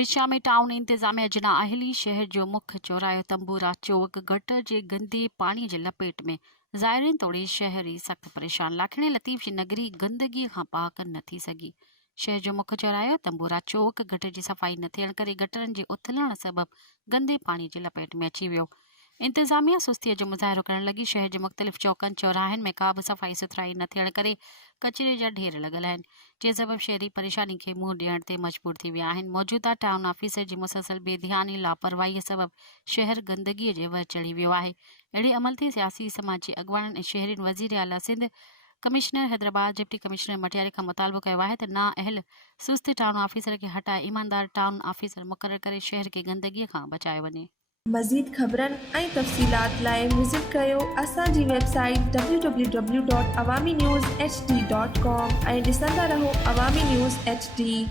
बिशामी टाउन इंतजामिया जना अहली शहर जो मुख्य चौरायो तंबूरा चौक गटर जे गंदे पानी जे लपेट में ज़ाइरीन तोड़ी शहरी सख्त परेशान। लाखणी लतीफ़ जी नगरी गंदगी खां पाक न थी सगी। शहर जो मुख्य चौरायो तंबूरा चौक गटर जी सफ़ाई न थियण करे गटरनि जे उथलण सबब गंदे पानी जे लपेट में अची वियो। इंतजामिया सुस्तीअ जो मुज़ाहिरो करण लगी। शहर जे मुख़्तलिफ़ चौकनि चौराहनि में का बि सफ़ाई सुथराई न थियण करे कचरे जा ढेर लॻल आहिनि, जे सबब शहरी परेशानी खे मुंहुं ॾियण ते मजबूर थी विया आहिनि। मौजूदा टाउन ऑफिसर जी मुसलसल बेध्यानी लापरवाहीअ सबब शहर गंदगीअ जे वर चढ़ी वियो आहे। अहिड़े अमल ते सियासी समाजी अॻवाननि ऐं शहरी वज़ीर आला Sindh commissioner Hyderabad deputy commissioner मटियारे खां मुतालबो कयो आहे त नाअहल सुस्त टाउन ऑफिसर खे हटाए ईमानदार टाउन ऑफिसर मुक़ररु करे शहर खे गंदगीअ खां बचायो वञे। मज़ीद ख़बरनि ऐं तफ़सीलात लाइ विज़िट कयो असांजी वेबसाइट www.awamiNewsHD.com ऐं ॾिसंदा रहो अवामी न्यूज़ HD।